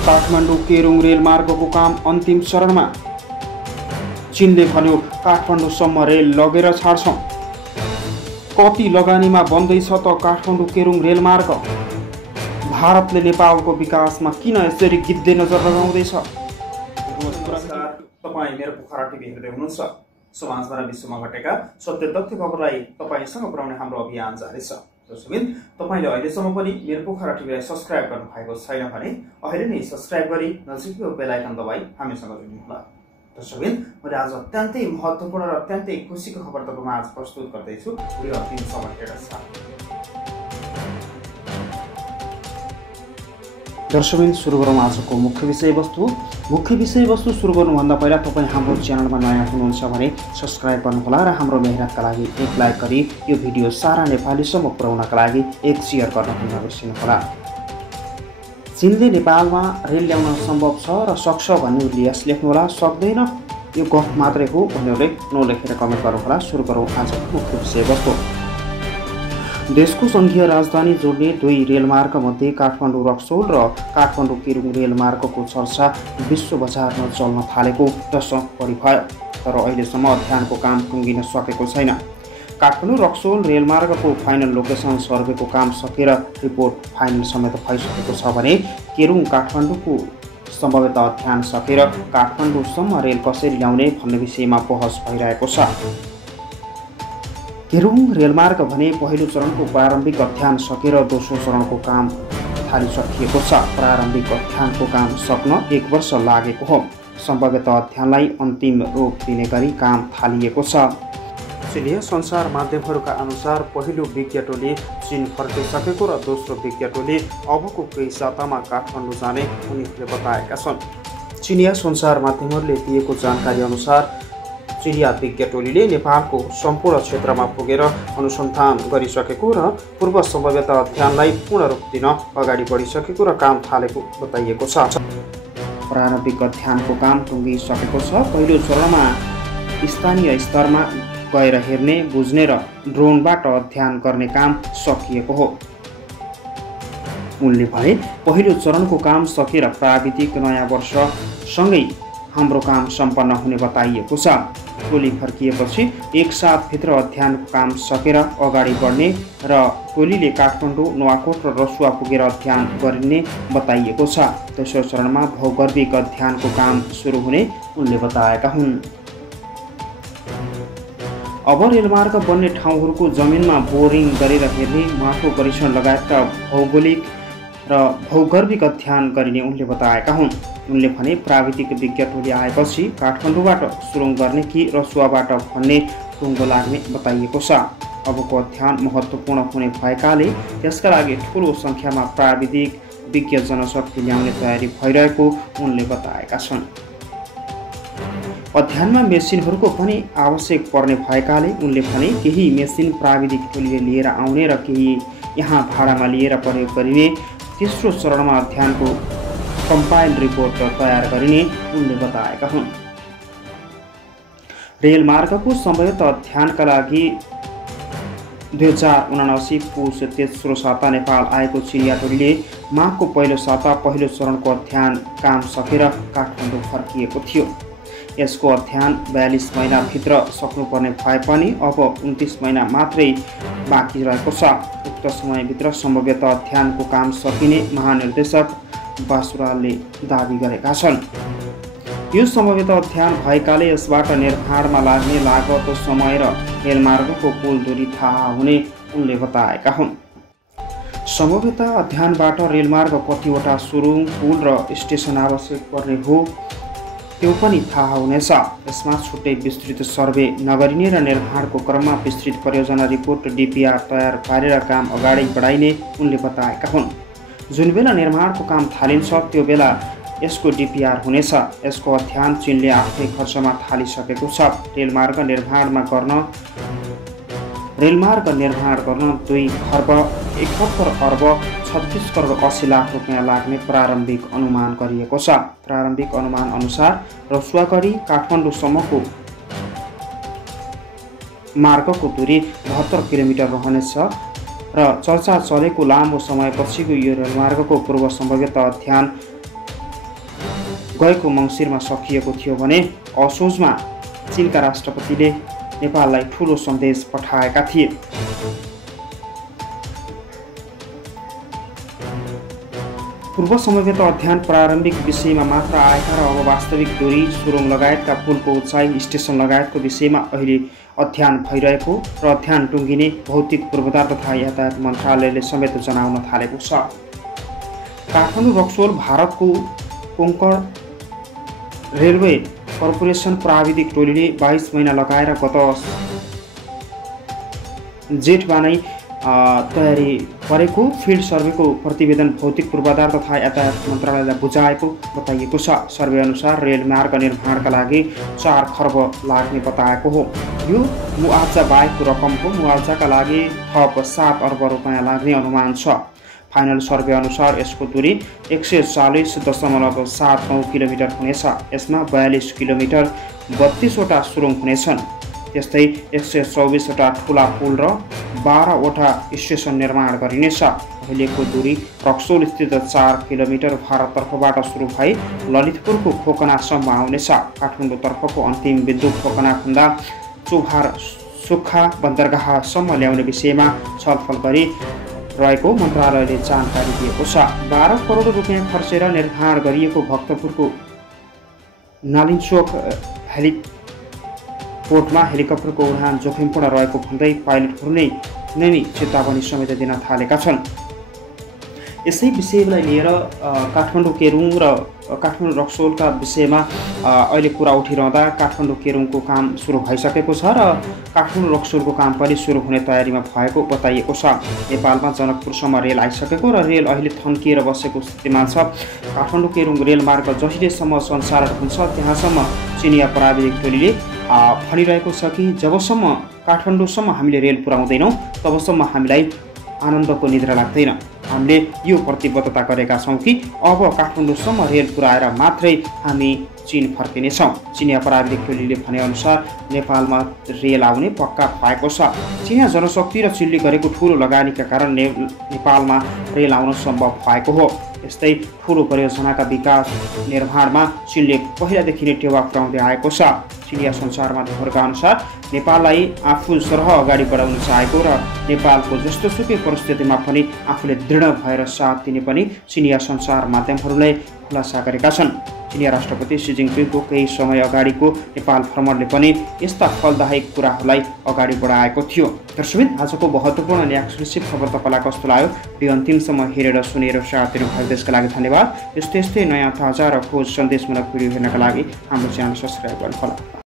काठमाडौँ केरुङ रेलमार्गको काम अन्तिम चरणमा। चीनले भन्यो काठमाडौँसम्म रेल लगेर छाड्छौँ। कति लगानीमा बन्दैछ त काठमाडौँ केरुङ रेलमार्ग? भारतले नेपालको विकासमा किन यसरी गिद्धे नजर लगाउँदैछ? नमस्कार, तपाईँ मेरो पोखरा टिभी हेर्दै हुनुहुन्छ। समाजमा र विश्वमा घटेका सत्य तथ्य खबरलाई तपाईसँग पुर्याउने हाम्रो अभियान जारी छ। दर्शकबिन, तपाईले अहिलेसम्म पनि मेरो पोखरा टिभीलाई सब्स्क्राइब गर्नु भएको छैन भने अहिले नै सब्स्क्राइब गरी नजिकैको बेल आइकन दबाई हामीसँग जोड्नुहोला। दर्शकबिन, मैले आज अत्यन्तै महत्त्वपूर्ण र अत्यन्तै खुसीको खबर तपाईमा आज प्रस्तुत गर्दैछु। भिडियो अन्तिमसम्म हेर्नुहोस्। दर्शकबिन, सुरु गरौँ आजको मुख्य विषयवस्तु सुरु गर्नुभन्दा पहिला तपाईँ हाम्रो च्यानलमा नयाँ हुनुहुन्छ भने सब्स्क्राइब गर्नुहोला र हाम्रो मेहनतका लागि एक लाइक गरी यो भिडियो सारा नेपालीसम्म पुर्याउनका लागि एक सेयर गर्न नबिर्सिनुहोला। चीनले नेपालमा रेल ल्याउन सम्भव छ र सक्छ भन्ने उल्लेख लेख्नुहोला, सक्दैन यो गफ मात्रै हो भन्ने नलेखेर कमेन्ट गर्नुहोला। सुरु गरौँ आजको मुख्य विषयवस्तु। देशको संघीय राजधानी जोड्ने दुई रेलमार्ग मध्ये काठमाडौँ रक्सौल र काठमाडौँ केरुङ रेलमार्गको चर्चा विश्व बजारमा चल्न थालेको दशक बढी भयो, तर अहिलेसम्म अध्ययनको काम टुङ्गिन सकेको छैन। काठमाडौँ रक्सौल रेलमार्गको फाइनल लोकेसन सर्वेको काम सकेर रिपोर्ट फाइनल समेत भइसकेको छ भने केरुङ काठमाडौँको सम्भाव्यत अध्ययन सकेर काठमाडौँसम्म रेल कसरी ल्याउने भन्ने विषयमा बहस भइरहेको छ। केरुङ रेलमार्ग भने पहिलो चरणको प्रारम्भिक अध्ययन सकेर दोस्रो चरणको काम थालिसकिएको छ। प्रारम्भिक अध्ययनको काम सक्न 1 वर्ष लागेको हो। सम्भाव्यत अध्ययनलाई अन्तिम रूप दिने गरी काम थालिएको छ। चीनीय सञ्चार माध्यमहरूका अनुसार पहिलो विज्ञ टोली चीन फर्किसकेको र दोस्रो विज्ञ टोली अबको केही सातामा काठमाडौँ जाने उनीहरूले बताएका छन्। चीनीय सञ्चार माध्यमहरूले दिएको जानकारी अनुसार चीनिया विज्ञ टोलीले नेपालको सम्पूर्ण क्षेत्रमा पुगेर अनुसन्धान गरिसकेको र पूर्व सम्भाव्यता अध्ययनलाई पूर्ण रूप दिन अगाडि बढिसकेको र काम थालेको बताइएको छ। प्रारम्भिक अध्ययनको काम टुङ्गिसकेको छ। पहिलो चरणमा स्थानीय स्तरमा गएर हेर्ने, बुझ्ने र ड्रोनबाट अध्ययन गर्ने काम सकिएको हो। उनले भने पहिलो चरणको काम सकेर प्राविधिक नयाँ वर्षसँगै हाम्रो काम सम्पन्न हुने बताइएको छ। टोली फर्किएपछि 1 सातभित्र अध्ययनको काम सकेर अगाडि बढ्ने र टोलीले काठमाडौँ, नुवाकोट र रसुवा पुगेर अध्ययन गरिने बताइएको छ। तेस्रो चरणमा भौगर्भिक अध्ययनको काम सुरु हुने उनले बताएका हुन्। अब रेलमार्ग बन्ने ठाउँहरूको जमिनमा बोरिङ गरेर हेर्ने, माटो परीक्षण लगायतका भौगोलिक र भौगर्भिक अध्ययन गरिने उनले बताएका हुन्। उनले भने प्राविधिक विज्ञ टोली आएपछि काठमाडौँबाट सुरुङ गर्ने कि रसुवाबाट भन्ने टुङ्गो लाग्ने बताइएको छ। अबको अध्ययन महत्त्वपूर्ण हुने भएकाले त्यसका लागि ठुलो सङ्ख्यामा प्राविधिक विज्ञ जनशक्ति ल्याउने तयारी भइरहेको उनले बताएका छन्। अध्ययनमा मेसिनहरूको पनि आवश्यक पर्ने भएकाले उनले भने केही मेसिन प्राविधिक टोलीले लिएर आउने र केही यहाँ भाडामा लिएर प्रयोग गरिने। तेस्रो चरणमा अध्ययनको कम्पाइल रिपोर्ट तयार गरिने उनले बताएका हुन्। रेलमार्गको सम्भाव्यत अध्ययनका लागि 2079 पुस तेस्रो साता नेपाल आएको चिनिया टोलीले माघको पहिलो साता पहिलो चरणको अध्ययन काम सकेर काठमाडौँ फर्किएको थियो। यसको अध्ययन 42 महिनाभित्र सक्नुपर्ने भए पनि अब 29 महिना मात्रै बाँकी रहेको छ। उक्त समयभित्र सम्भाव्यत अध्ययनको काम सकिने महानिर्देशक बासुरालले दावी गरेका छन्। यो सम्भाव्यत अध्ययन भएकाले यसबाट निर्माणमा लाग्ने लागत, समय र रेलमार्गको कुल दूरी थाहा हुने उनले बताएका हुन्। सम्भाव्यत अध्ययनबाट रेलमार्ग कतिवटा सुरुङ, पुल र स्टेसन आवश्यक पर्ने हो त्यो पनि थाहा हुनेछ। यसमा छुट्टै विस्तृत सर्वे नगरिने र निर्माणको क्रममा विस्तृत परियोजना रिपोर्ट DPR तयार पारेर काम अगाडि बढाइने उनले बताएका हुन्। जुन बेला निर्माणको काम थालिन्छ त्यो बेला यसको DPR हुनेछ। यसको अध्ययन चीनले आफ्नै खर्चमा थालिसकेको छ। रेलमार्ग निर्माण गर्न 2 खर्ब 71 अर्ब 36 करोड 80 लाख रुपियाँ लाग्ने प्रारम्भिक अनुमान गरिएको छ। प्रारम्भिक अनुमान अनुसार रसुवा गरी काठमाडौँसम्मको मार्गको दूरी 72 किलोमिटर रहनेछ र चर्चा चलेको लामो समयपछिको यो रेलमार्गको पूर्व सम्भाव्यता अध्ययन गएको मङ्सिरमा सकिएको थियो भने असोजमा चीनका राष्ट्रपतिले नेपाललाई ठूलो सन्देश पठाएका थिए। पूर्व समवेत अध्ययन प्रारम्भिक विषयमा मात्र आएका र अब वास्तविक दूरी, सुरुङ लगायतका पुलको उचाइ, स्टेसन लगायतको विषयमा अहिले अध्ययन भइरहेको र अध्ययन टुङ्गिने भौतिक पूर्वाधार तथा यातायात मन्त्रालयले समेत जनाउन थालेको छ। काठमाडौँ रक्सोल भारतको कोङ्कण रेलवे कर्पोरेसन प्राविधिक टोलीले 22 महिना लगाएर गत जेठमा नै तयारी गरेको फिल्ड सर्वेको प्रतिवेदन भौतिक पूर्वाधार तथा यातायात मन्त्रालयलाई बुझाएको बताइएको छ। सर्वे अनुसार रेलमार्ग निर्माणका लागि 4 खर्ब लाग्ने बताएको हो। यो मुआवजा बाहेकको रकम हो। मुआवजाका लागि थप 7 अर्ब रुपैयाँ लाग्ने अनुमान छ। फाइनल सर्वे अनुसार यसको दूरी 140.79 किलोमिटर हुनेछ। यसमा 42 किलोमिटर 32 वटा सुरुङ हुनेछन्। त्यस्तै 124 वटा ठुला पुल र 12 वटा स्टेसन निर्माण गरिनेछ। अहिलेको दूरी रक्सोल स्थित 4 किलोमिटर भारततर्फबाट सुरु भई ललितपुरको खोकनासम्म आउनेछ। काठमाडौँतर्फको अन्तिम बिन्दु खोकनाभन्दा चोभार सुक्खा बन्दरगाहसम्म ल्याउने विषयमा छलफल गरी रहेको मन्त्रालयले जानकारी दिएको छ। 12 करोड रुपियाँ खर्चेर निर्माण गरिएको भक्तपुरको नालिन्चोक हेलिपोर्टमा हेलिकप्टरको उडान जोखिमपूर्ण रहेको भन्दै पाइलटहरूले नै चेतावनी समेत दिन थालेका छन्। यसै विषयलाई लिएर काठमाडौँ केरुङ र काठमाडौँ रक्सोलका विषयमा अहिले कुरा उठिरहँदा काठमाडौँ केरुङको काम सुरु भइसकेको छ र काठमाडौँ रक्सोलको काम पनि सुरु हुने तयारीमा भएको बताइएको छ। नेपालमा जनकपुरसम्म रेल आइसकेको र रेल अहिले थन्किएर बसेको स्थितिमा छ। काठमाडौँ केरुङ रेलमार्ग जहिलेसम्म सञ्चालन हुन्छ त्यहाँसम्म चिनिया प्राविधिक टोलीले भनिरहेको छ कि जबसम्म काठमाडौँसम्म हामीले रेल पुर्याउँदैनौँ तबसम्म हामीलाई आनन्दको निद्रा लाग्दैन। हामीले यो प्रतिबद्धता गरेका छौँ कि अब काठमाडौँसम्म रेल पुर्याएर मात्रै हामी चीन फर्किनेछौँ। चिनिया प्राविधिक टोलीले भनेअनुसार नेपालमा रेल आउने पक्का भएको छ। चिनिया जनशक्ति र चिनले गरेको ठुलो लगानीका कारण नेपालमा रेल आउन सम्भव भएको हो। यस्तै ठुलो परियोजनाका विकास निर्माणमा चिनले पहिलादेखि नै टेवा पुर्याउँदै आएको छ। चिनिया सञ्चार माध्यमहरूका अनुसार नेपाललाई आफू सरह अगाडि बढाउन चाहेको र नेपालको जस्तोसुकै परिस्थितिमा पनि आफूले दृढ भएर साथ दिने पनि चिनिया सञ्चार माध्यमहरूले खुलासा गरेका छन्। चिनिया राष्ट्रपति सी जिनपिङको केही समय अगाडिको नेपाल भ्रमणले पनि यस्ता फलदायक कुराहरूलाई अगाडि बढाएको थियो। दर्शकबिन आजको महत्त्वपूर्ण न्याक्सुलिसिप खबर तपाईँलाई कस्तो लाग्यो? भिडियो अन्तिमसम्म हेरेर सुनेर साथ दिनुभयो त्यसका लागि धन्यवाद। यस्तै नयाँ ताजा र खोज सन्देशमूलक भिडियो हेर्नका लागि हाम्रो च्यानल सब्स्क्राइब गर्नुहोला।